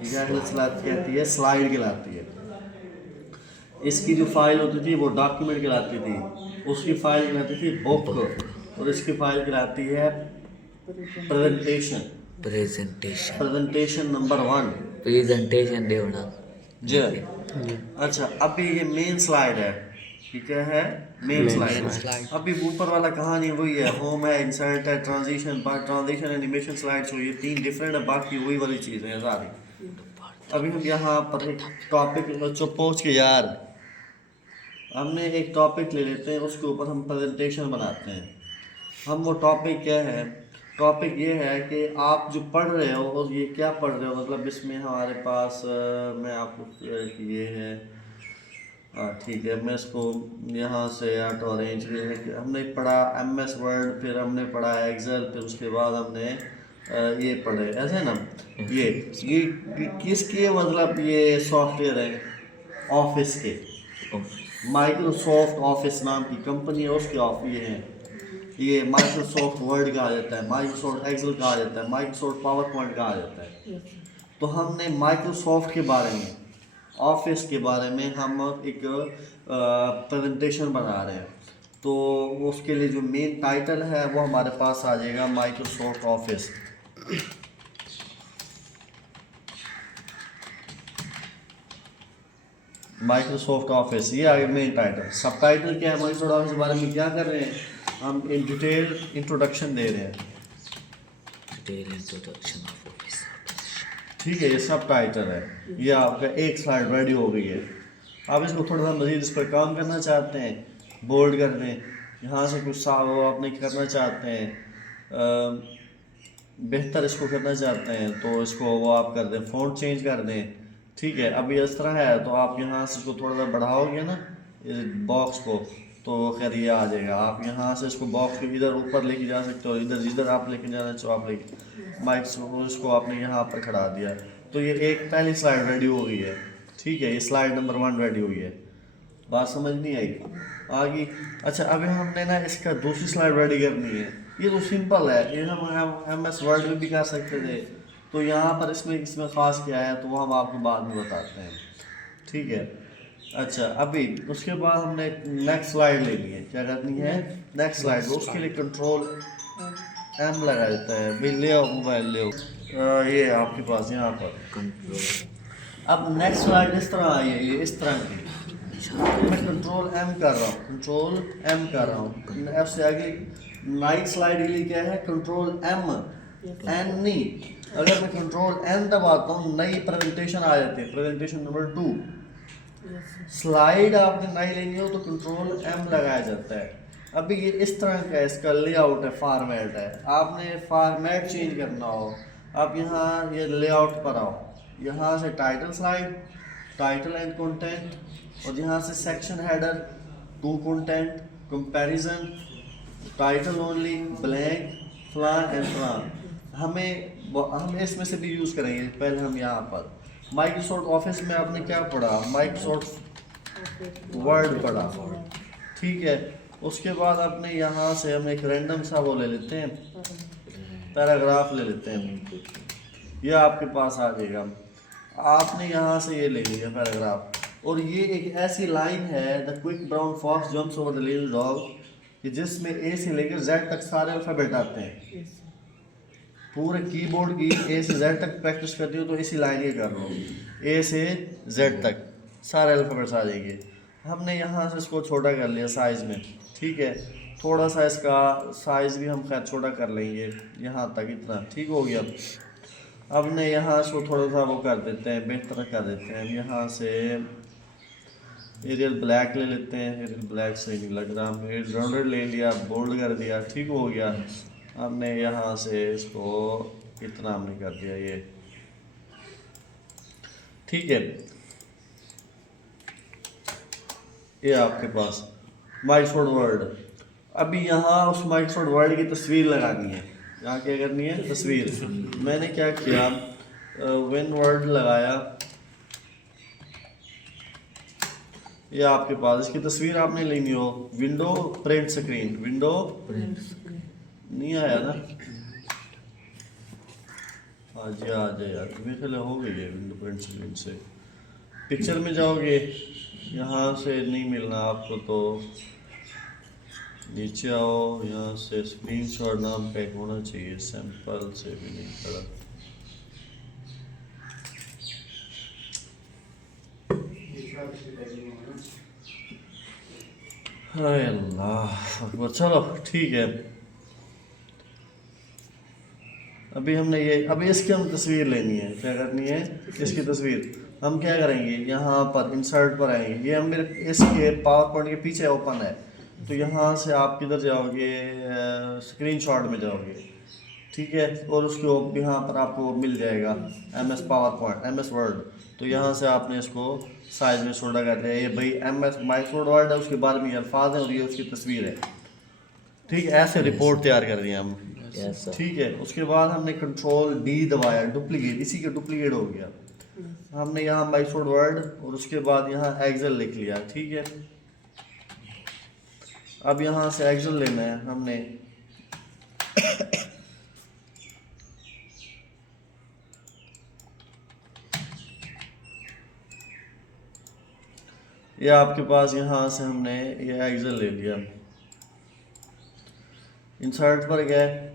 ये क्या कहती है, स्लाइड कहलाती है। इसकी जो फाइल होती थी वो डॉक्यूमेंट कहलाती थी, उसकी फाइल कहलाती थी बुक, और इसकी फाइल कहलाती है presentation. Presentation presentation number 1 presentation देना जी। अच्छा, अभी ये मेन स्लाइड है, ये क्या है, मेन स्लाइड। अभी ऊपर वाला कहानी वही है, होम है, इंसर्ट है, transition, transition, animation, slide show, ये 3 डिफरेंट है, बाकी वही वाली चीज़ें हैं सारी। अभी हम यहाँ पर एक टॉपिक चुप पहुँच के यार, हमने एक टॉपिक ले लेते हैं, उसके ऊपर हम प्रेजेंटेशन बनाते हैं। हम वो टॉपिक क्या है, टॉपिक ये है कि आप जो पढ़ रहे हो और ये क्या पढ़ रहे हो, मतलब इसमें हमारे पास मैं आपको ये है, हाँ ठीक है, मैं इसको यहाँ से ऑटो अरेंज, ये है कि हमने पढ़ा MS वर्ड, फिर हमने पढ़ा एक्सेल, फिर उसके बाद हमने ये पढ़े ऐसे ना, ये किसके मतलब ये सॉफ्टवेयर है, ऑफिस के, माइक्रोसॉफ्ट ऑफिस नाम की कंपनी है, उसके ऑफ ये हैं, ये माइक्रोसॉफ्ट वर्ड कहा जाता है, माइक्रोसॉफ्ट एक्सेल कहा जाता है, माइक्रोसॉफ्ट पावर पॉइंट कहा जाता है। तो हमने माइक्रोसॉफ्ट के बारे में, ऑफिस के बारे में हम एक प्रेजेंटेशन बना रहे हैं। तो उसके लिए जो मेन टाइटल है वो हमारे पास आ जाएगा माइक्रोसॉफ्ट ऑफिस। माइक्रोसॉफ्ट ऑफिस, ये आगे मेन टाइटल। सब टाइटल क्या है, माइक्रोसॉफ्ट ऑफिस के बारे में क्या कर रहे हैं, हम इन डिटेल इंट्रोडक्शन दे रहे हैं, डिटेल इंट्रोडक्शन ऑफ ऑफिस। ठीक है। ये सब टाइटल है, ये आपका एक स्लाइड रेडी हो गई है। आप इसको थोड़ा सा मज़ीद इस पर काम करना चाहते हैं, बोल्ड कर दें, यहाँ से कुछ आपने करना चाहते हैं, बेहतर इसको करना चाहते हैं तो इसको वो आप कर दें, फ़ॉन्ट चेंज कर दें, ठीक है। अब ये इस तरह है तो आप यहाँ से इसको थोड़ा सा बढ़ाओगे ना इस बॉक्स को, तो खैर ये आ जाएगा। आप यहाँ से इसको बॉक्स को इधर ऊपर लेके जा सकते हो, इधर जिधर आप लेके जाना चाहो आप लेके, माइक इसको आपने यहाँ पर खड़ा दिया, तो ये एक पहली स्लाइड रेडी हो गई है, ठीक है। ये स्लाइड नंबर 1 रेडी हुई है, बात समझ नहीं आई आगे। अच्छा, अभी हमने ना इसका दूसरी स्लाइड रेडी करनी है। ये तो सिंपल है, ये हम MS वर्ड में भी कर सकते थे, तो यहाँ पर इसमें ख़ास क्या है तो वो हम आपको बाद में बताते हैं, ठीक है। अच्छा, अभी उसके बाद हमने नेक्स्ट स्लाइड लेनी है, क्या करनी है, नेक्स्ट स्लाइड। उसके लिए कंट्रोल M लगा देता है भाई, ले आओ मोबाइल, ले आओ, ये आपके पास यहाँ पर कंट्रोल। अब नेक्स्ट स्लाइड इस तरह आई है, ये इस तरह की, मैं कंट्रोल M कर रहा हूँ, कंट्रोल M कर रहा हूँ, F से आगे। नाइट स्लाइड के लिए क्या है, कंट्रोल M, N नहीं। अगर मैं कंट्रोल N दबाता हूँ नई प्रेजेंटेशन आ जाती है, प्रेजेंटेशन नंबर 2। स्लाइड आपने नई लेनी हो तो कंट्रोल M लगाया जाता है। अभी ये इस तरह का है, इसका लेआउट है, फॉर्मेट है। आपने फॉर्मेट चेंज करना हो, आप यहाँ ये लेआउट पर आओ, यहाँ से title slide, title and content, और यहाँ से section header, two content, comparison, title only, blank, फलान एंड फलान। हम इसमें से भी यूज़ करेंगे। पहले हम यहाँ पर माइक्रोसॉफ्ट ऑफिस में आपने क्या पढ़ा, माइक्रोसॉफ्ट वर्ड पढ़ा, ठीक है। उसके बाद आपने यहाँ से हम एक रैंडम सा वो ले लेते हैं, पैराग्राफ ले लेते हैं, ये आपके पास आ जाएगा। आपने यहाँ से ये ले लिया पैराग्राफ, और ये एक ऐसी लाइन है, the quick brown fox jumps over the little dog, कि जिसमें A से लेकर Z तक सारे अल्फ़ाबेट आते हैं। पूरे कीबोर्ड की A से Z तक प्रैक्टिस करती हो तो इसी लाइन ये कर लो, A से Z तक सारे अल्फ़ाबेट्स आ जाएंगे। हमने यहाँ से इसको छोटा कर लिया साइज़ में, ठीक है। थोड़ा सा इसका साइज़ भी हम खैर छोटा कर लेंगे, यहाँ तक इतना ठीक हो गया। अब ने यहाँ इसको थोड़ा सा वो कर देते हैं, बेहतर कर देते हैं। यहाँ से एरियल ब्लैक ले लेते हैं, एरियल ब्लैक से नहीं लग रहा, हमने राउंडेड ले लिया, बोल्ड कर दिया, ठीक हो गया। हमने यहाँ से इसको इतना हमने कर दिया, ये ठीक है। ये आपके पास माइक्रोसॉफ्ट वर्ड। अभी यहाँ उस माइक्रोसॉफ्ट वर्ड की तस्वीर लगानी है, यहाँ क्या करनी है, तस्वीर। मैंने क्या किया, व्हेन वर्ड लगाया, ये आपके पास इसकी तस्वीर आपने लेनी हो, window print screen, window print नहीं आया ना, आ जाए यार, मेरे ख्याल हो गई है विंडोप्रिंट स्क्रीन से। पिक्चर में जाओगे, यहाँ से नहीं मिलना आपको तो नीचे आओ, यहाँ से स्क्रीनशॉट नाम का एक होना चाहिए, सैंपल से भी नहीं पड़ा। हाय अल्लाह अकबर। चलो ठीक है, अभी इसकी हम तस्वीर लेनी है। क्या करनी है इसकी तस्वीर? हम क्या करेंगे, यहाँ पर इंसर्ट पर आएंगे, ये हम मेरे इसके पावर पॉइंट के पीछे ओपन है, तो यहाँ से आप किधर जाओगे, स्क्रीनशॉट में जाओगे, ठीक है। और उसके यहाँ पर आपको मिल जाएगा MS power point, MS word. तो यहाँ से आपने इसको साइज में छोटा कर लिया, ये भाई MS माइक्रोसॉफ्ट वर्ड है, उसके बारे में अल्फाज हैं और ये उसकी तस्वीर है, ठीक है। ऐसे रिपोर्ट तैयार कर रही है हम, यस सर। ठीक है। उसके बाद हमने कंट्रोल D दबाया, डुप्लीकेट, इसी का डुप्लीकेट हो गया। हमने यहाँ माइक्रोसॉफ्ट वर्ड और उसके बाद यहाँ एक्सेल लिख लिया, ठीक है। अब यहाँ से एक्सेल लेना है हमने, ये आपके पास, यहाँ से हमने ये एक्सेल ले लिया, इंसर्ट पर गए,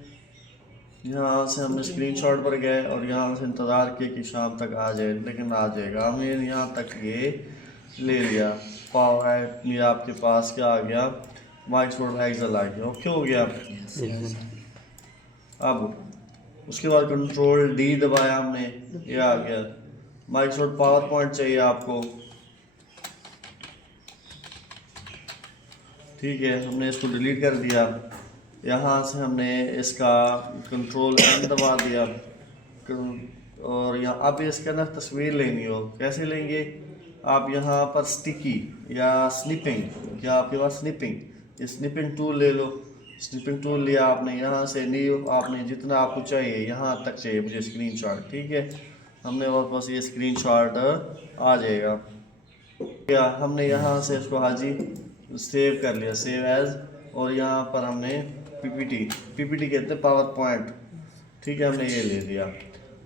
यहाँ से हमने स्क्रीनशॉट पर गए और यहाँ से इंतज़ार किए कि शाम तक आ जाए, लेकिन आ जाएगा। हमने यहाँ तक ये ले लिया, पावर ये आपके पास क्या आ गया, माइक्रोसॉफ्ट एक्सेल आ गया, ओके हो गया। अब उसके बाद कंट्रोल D दबाया हमने, ये आ गया। माइक्रोसॉफ्ट पावर पॉइंट चाहिए आपको, ठीक है, हमने इसको डिलीट कर दिया। यहाँ से हमने इसका कंट्रोल N दबा दिया, और यहाँ अब इसके अंदर तस्वीर लेनी हो, कैसे लेंगे आप, यहाँ पर स्टिकी या स्निपिंग, क्या आपके पास स्निपिंग, ये स्निपिंग टूल ले लो। स्निपिंग टूल लिया आपने, यहाँ से न्यू आपने जितना आपको चाहिए, यहाँ तक चाहिए मुझे स्क्रीनशॉट, ठीक है। हमने और पास ये स्क्रीनशॉट आ जाएगा, या हमने यहाँ से इसको हाजी सेव कर लिया, सेव एज, और यहाँ पर हमने पीपीटी कहते हैं पावर पॉइंट, ठीक है, हमने ये ले लिया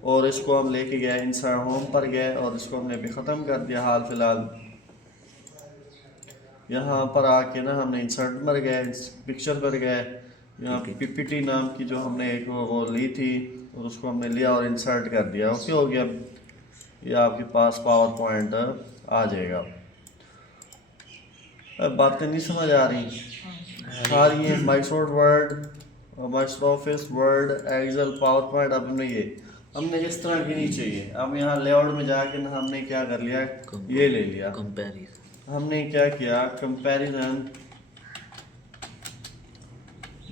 और इसको हम लेके गए इंसर्ट होम पर गए और इसको हमने भी ख़त्म कर दिया हाल फिलहाल। यहाँ पर आके ना हमने इंसर्ट पर गए, पिक्चर पर गए, यहाँ पीपीटी नाम की जो हमने एक वो ली थी और उसको हमने लिया और इंसर्ट कर दिया, ओके हो गया। ये आपके पास पावर पॉइंट आ जाएगा। अब बातें नहीं समझ आ रही, आ रही है Microsoft Word, Microsoft Office Word, Excel, PowerPoint. अब हमने इस तरह की नहीं चाहिए। अब यहाँ लेआउट में जाके ना हमने क्या कर लिया, ये ले लिया, कंपैरिजन। हमने क्या किया, comparison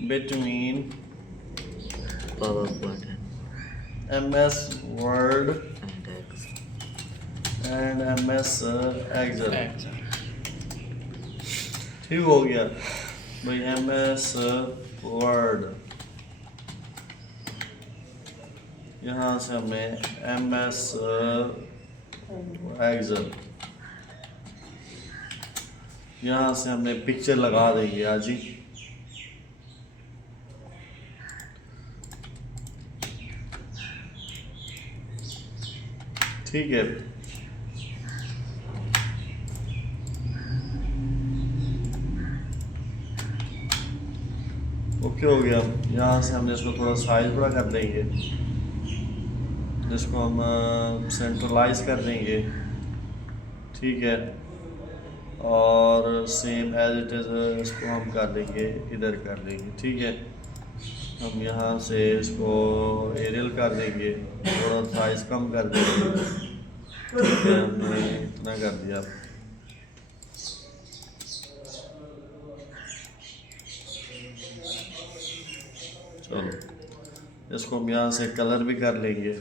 between PowerPoint MS Word and Excel. And MS Excel, ठीक हो गया भाई। MS वर्ड, यहाँ से हमने MS एक्सेल, यहाँ से हमने पिक्चर लगा देंगे आज ही, ठीक है। ओके हो गया। यहाँ से हमने इसको थोड़ा साइज बड़ा कर देंगे, इसको हम सेंट्रलाइज कर देंगे, ठीक है। और सेम एज इट इज़ इसको हम कर देंगे, इधर कर देंगे, ठीक है। हम यहाँ से इसको एरियल कर देंगे, थोड़ा साइज कम कर देंगे, ठीक है, हमने इतना कर दिया। चलो इसको हम यहाँ से कलर भी कर लेंगे,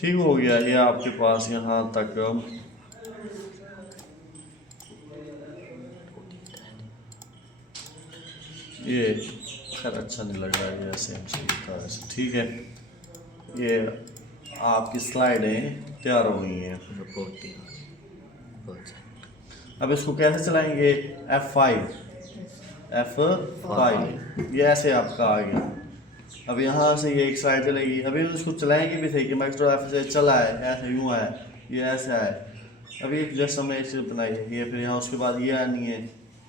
ठीक हो गया ये आपके पास यहाँ तक। ये खैर अच्छा नहीं लग रहा है, ये ऐसे तरह से ठीक है। ये आपकी स्लाइडें तैयार हो गई हैं। बहुत ही बहुत सही। अब इसको कैसे चलाएंगे? F5 ये ऐसे आपका आ गया। अब यहाँ से ये एक स्लाइड चलेगी। अभी इसको चलाएंगे भी थे कि माइक्रोसॉफ्ट से चला है, ऐसे यूँ है, ये ऐसा है। अभी जैसे हमने एक चीज़ बनाई है ये, फिर यहाँ उसके बाद ये आनी है,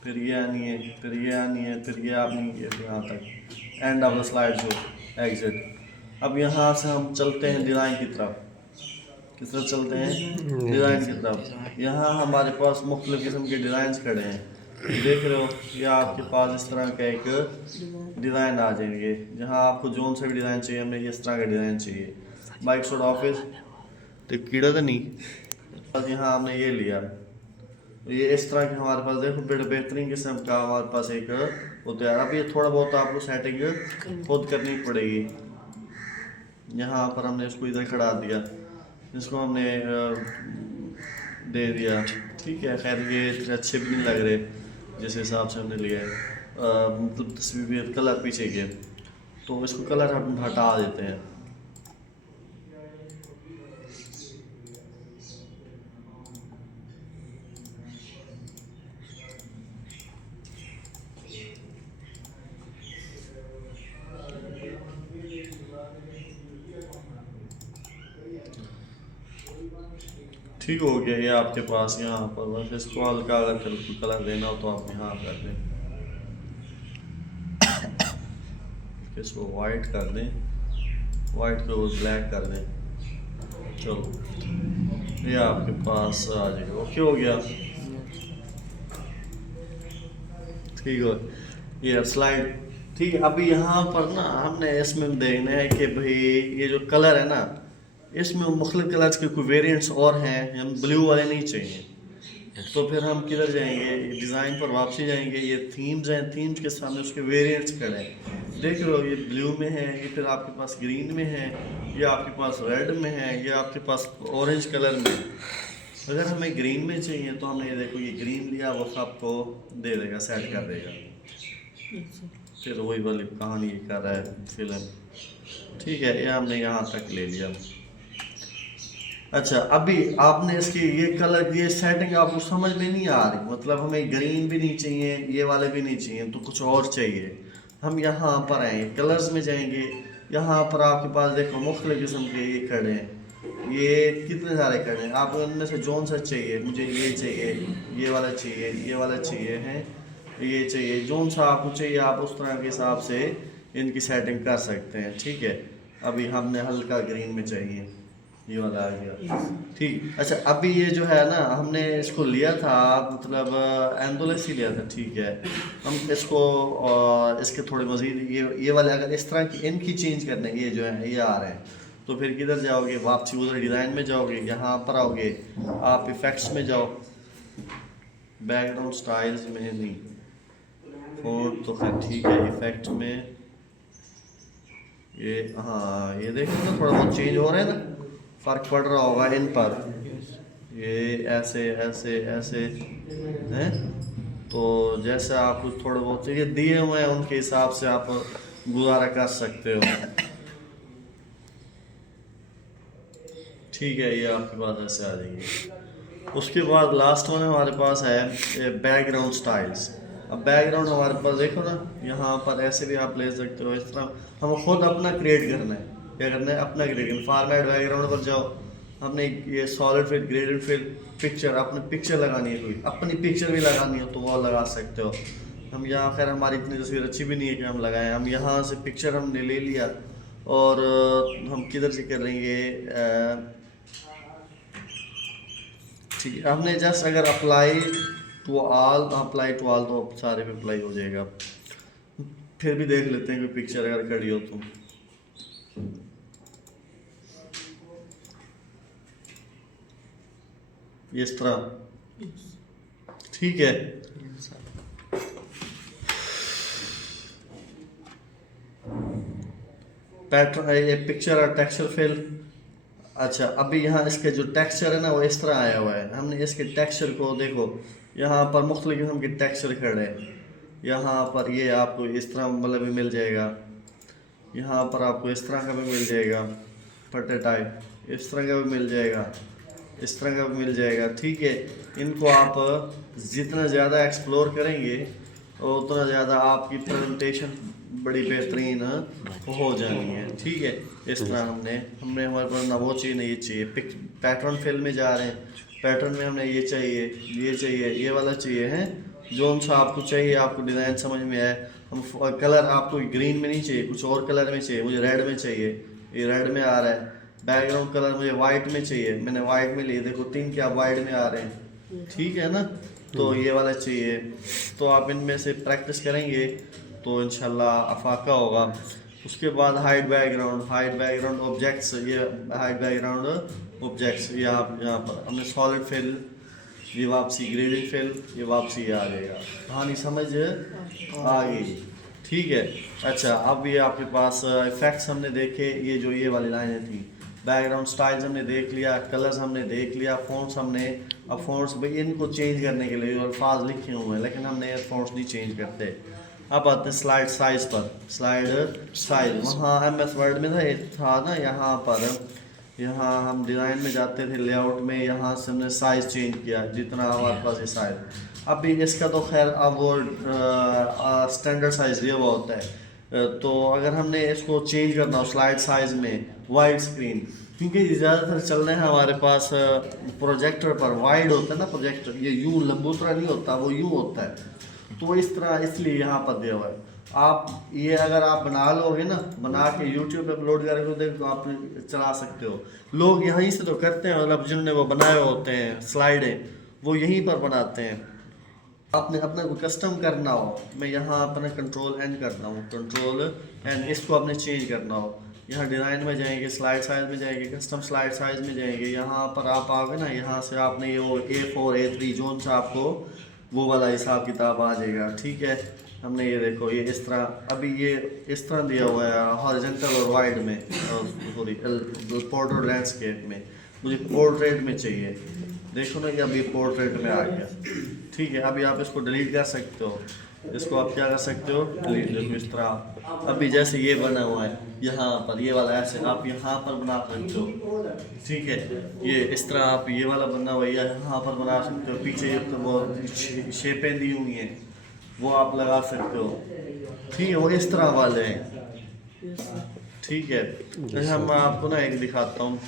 फिर ये आनी है, फिर ये आनी है, फिर ये आनी है, फिर यहाँ तक end of the slide show exit. अब यहाँ से हम चलते हैं डिज़ाइन की तरफ। किस तरफ चलते हैं? डिज़ाइन की तरफ। यहाँ हमारे पास मुख्तलिफ किस्म के डिज़ाइन खड़े हैं, देख रहे हो। ये आपके पास इस तरह का एक डिज़ाइन आ जाएंगे। जहाँ आपको जोन सा भी डिज़ाइन चाहिए, हमें इस तरह का डिज़ाइन चाहिए। माइक्रोसॉफ्ट ऑफिस तो कीड़ा तो नहीं। बस यहाँ हमने ये लिया, ये इस तरह के हमारे पास देखो बड़े बेहतरीन किस्म का हमारे पास एक होता है। अब ये थोड़ा बहुत आपको सेटिंग खुद करनी पड़ेगी। यहाँ पर हमने इसको इधर खड़ा दिया, इसको हमने दे दिया, ठीक है। खैर ये इतने अच्छे भी नहीं लग रहे जिस हिसाब से हमने लिया है। मतलब तस्वीर भी कलर पीछे के, तो इसको कलर हम हटा देते हैं। ठीक हो गया ये आपके पास यहाँ पर। बस इसको हल्का अगर कलर देना हो तो आप यहाँ कर दें, इसको वाइट कर दें, वाइट को ब्लैक कर दें। चलो ये आपके पास आ जाएगा। ओके हो गया, ठीक हो। ये स्लाइड ठीक है। अभी यहाँ पर ना हमने इसमें देखना है कि भाई ये जो कलर है ना, इसमें मुख्तलिफ कलर्स के कोई वेरिएंट्स और हैं, हम ब्लू वाले नहीं चाहिए। तो फिर हम किधर जाएंगे? डिज़ाइन पर वापसी जाएंगे। ये थीम्स हैं, थीम्स के सामने उसके वेरिएंट्स खड़े हैं, देख लो। ये ब्लू में है, ये फिर आपके पास ग्रीन में है, ये आपके पास रेड में है, ये आपके पास ऑरेंज कलर में है। अगर हमें ग्रीन में चाहिए तो हमने ये देखो ये ग्रीन लिया, वो सबको दे देगा, सेट कर देगा। फिर वही वाली कहानी कर रहा है फिल्म, ठीक है। ये हमने यहाँ तक ले लिया। अच्छा, अभी आपने इसकी ये कलर, ये सेटिंग आपको समझ में नहीं आ रही। मतलब हमें ग्रीन भी नहीं चाहिए, ये वाले भी नहीं चाहिए, तो कुछ और चाहिए। हम यहाँ पर आएंगे, कलर्स में जाएंगे। यहाँ पर आपके पास देखो मुख्तलिफ किस्म के ये खड़े हैं, ये कितने सारे खड़े हैं। आप उनमें से जोन सा चाहिए, मुझे ये चाहिए, ये वाला चाहिए, ये वाला चाहिए हैं, ये चाहिए, जोन सा आपको चाहिए, आप उस तरह के हिसाब से इनकी सेटिंग कर सकते हैं, ठीक है। अभी हमने हल्का ग्रीन में चाहिए, ये वाला आ गया, ठीक। अच्छा, अभी ये जो है ना, हमने इसको लिया था, मतलब एंडोलेस ही लिया था, ठीक है। हम इसको और इसके थोड़े मज़ीद ये वाले अगर इस तरह की इनकी चेंज करने, ये जो है ये आ रहे हैं, तो फिर किधर जाओगे? वापसी उधर डिज़ाइन में जाओगे, यहाँ पर आओगे, आप इफ़ेक्ट्स में जाओ, बैकग्राउंड स्टाइल्स में नहीं, फोन तो फिर ठीक है, इफ़ेक्ट में ये, हाँ ये देखो ना थोड़ा बहुत चेंज हो रहा है ना, फ़र्क पड़ रहा होगा इन पर। ये ऐसे ऐसे ऐसे हैं, तो जैसे आप थोड़े बहुत ये दिए हुए हैं उनके हिसाब से आप गुजारा कर सकते हो, ठीक है। ये आपके पास ऐसे आ जाएगी। उसके बाद लास्ट में हमारे पास है बैकग्राउंड स्टाइल्स। अब बैकग्राउंड हमारे पास देखो ना, यहाँ पर ऐसे भी आप ले सकते हो, इस तरह हम खुद अपना क्रिएट करना है। क्या करना है? अपना क्रिएट करना। फॉर्मेट बैकग्राउंड पर जाओ, हमने ये solid fill, graded fill, picture, अपनी पिक्चर लगानी है, कोई अपनी पिक्चर भी लगानी हो तो वो लगा सकते हो। हम यहाँ, खैर हमारी इतनी तस्वीर अच्छी भी नहीं है कि हम लगाएं। हम यहाँ से पिक्चर हमने ले लिया और हम किधर से कर लेंगे, ठीक है। हमने जस्ट अगर अप्लाई टू ऑल तो सारे पे अप्लाई हो जाएगा। फिर भी देख लेते हैं कोई पिक्चर अगर खड़ी हो तो। ये इस तरह, ठीक है। पैटर्न, ये पिक्चर और टेक्सचर फिल अच्छा, अभी यहाँ इसके जो टेक्सचर है ना वो इस तरह आया हुआ है। हमने इसके टेक्सचर को देखो, यहाँ पर मुख्तलिफ किस्म के टेक्सचर खड़े हैं। यहाँ पर ये आपको इस तरह मतलब भी मिल जाएगा, यहाँ पर आपको इस तरह का भी मिल जाएगा, पट्टे टाइप इस तरह का भी मिल जाएगा, इस तरह का भी मिल जाएगा। ठीक है, इनको आप जितना ज़्यादा एक्सप्लोर करेंगे उतना ज़्यादा आपकी प्रेजेंटेशन बड़ी बेहतरीन हो जानी है। ठीक है, इस तरह हमने हमारे पास ना वो चाहिए ना ये चाहिए, पैटर्न फिल में जा रहे हैं, पैटर्न में हमने ये चाहिए, ये चाहिए, ये वाला चाहिए है, जो सा आपको चाहिए, आपको डिज़ाइन समझ में आए। हम कलर आपको ग्रीन में नहीं चाहिए, कुछ और कलर में चाहिए, मुझे रेड में चाहिए, ये रेड में आ रहा है। बैकग्राउंड कलर मुझे वाइट में चाहिए, मैंने वाइट में लिए, देखो 3 क्या वाइट में आ रहे हैं। ठीक है ना, तो ये वाला चाहिए। तो आप इनमें से प्रैक्टिस करेंगे तो इंशाल्लाह अफाका होगा। उसके बाद हाइड बैकग्राउंड ऑब्जेक्ट्स, ये हाइड बैकग्राउंड ऑब्जेक्ट्स, यहाँ पर हमने सॉलिड फिल, ये वापसी ग्रेडिंग फिल, ये वापसी आ जाएगा। कहानी समझ आ गई? ठीक है। अच्छा, अब ये आपके पास इफेक्ट्स हमने देखे, ये जो ये वाली लाइनें थी, बैकग्राउंड स्टाइल्स हमने देख लिया, कलर्स हमने देख लिया, फ़ॉन्ट्स हमने, अब फ़ॉन्ट्स भाई इनको चेंज करने के लिए अल्फाज लिखे हुए हैं, लेकिन हमने फ़ॉन्ट्स नहीं चेंज करते। अब आते हैं स्लाइड साइज़ पर। स्लाइड साइज वहाँ MS वर्ड में था ना, यहाँ हम डिज़ाइन में जाते थे, लेआउट में, यहाँ से हमने साइज़ चेंज किया जितना हमारे पास ये साइज़। अब भी इसका तो खैर अब वो स्टैंडर्ड साइज़ दिया हुआ होता है। तो अगर हमने इसको चेंज करना हो स्लाइड साइज़ में, वाइड स्क्रीन, क्योंकि ज़्यादातर चल रहे हैं हमारे पास प्रोजेक्टर पर वाइड होता है ना प्रोजेक्टर, ये यूँ लंबूतरा नहीं होता, वो यूँ होता है, तो इस तरह इसलिए यहाँ पर दिया हुआ है। आप ये अगर आप बना लोगे ना, बना के यूट्यूब पे अपलोड करके देख तो आप चला सकते हो। लोग यहीं से तो करते हैं, मतलब जिन्होंने वो बनाए होते हैं स्लाइडें, वो यहीं पर बनाते हैं। आपने अपना को कस्टम करना हो, मैं यहाँ अपना Ctrl+N करता हूँ, Ctrl+N, इसको आपने चेंज करना हो, यहाँ डिज़ाइन में जाएंगे, स्लाइड साइज़ में जाएंगे, कस्टम स्लाइड साइज़ में जाएंगे, यहाँ पर आप आओगे ना, यहाँ से आपने ये वो A4 A3 जोन से आपको वो वाला हिसाब किताब आ जाएगा। ठीक है, हमने ये देखो ये इस तरह, अभी ये इस तरह दिया हुआ है हॉरिजॉन्टल और वाइड में, सॉरी पोर्ट्रेट लैंडस्केप में, मुझे पोर्ट्रेट में चाहिए, देखो ना कि अभी पोर्ट्रेट में आ गया। ठीक है, अभी आप इसको डिलीट कर सकते हो, इसको आप क्या कर सकते हो, डिलीट। देखो इस तरह अभी जैसे ये बना हुआ है यहाँ पर, ये वाला ऐसे आप यहाँ पर बना सकते हो। ठीक है, ये इस तरह आप ये वाला बना हुआ है यहाँ पर बना सकते हो, पीछे तो वो शेपें दी हुई हैं वो आप लगा सकते हो। ठीक है, वो इस तरह वाले हैं। ठीक है, हम आपको ना एक दिखाता हूँ।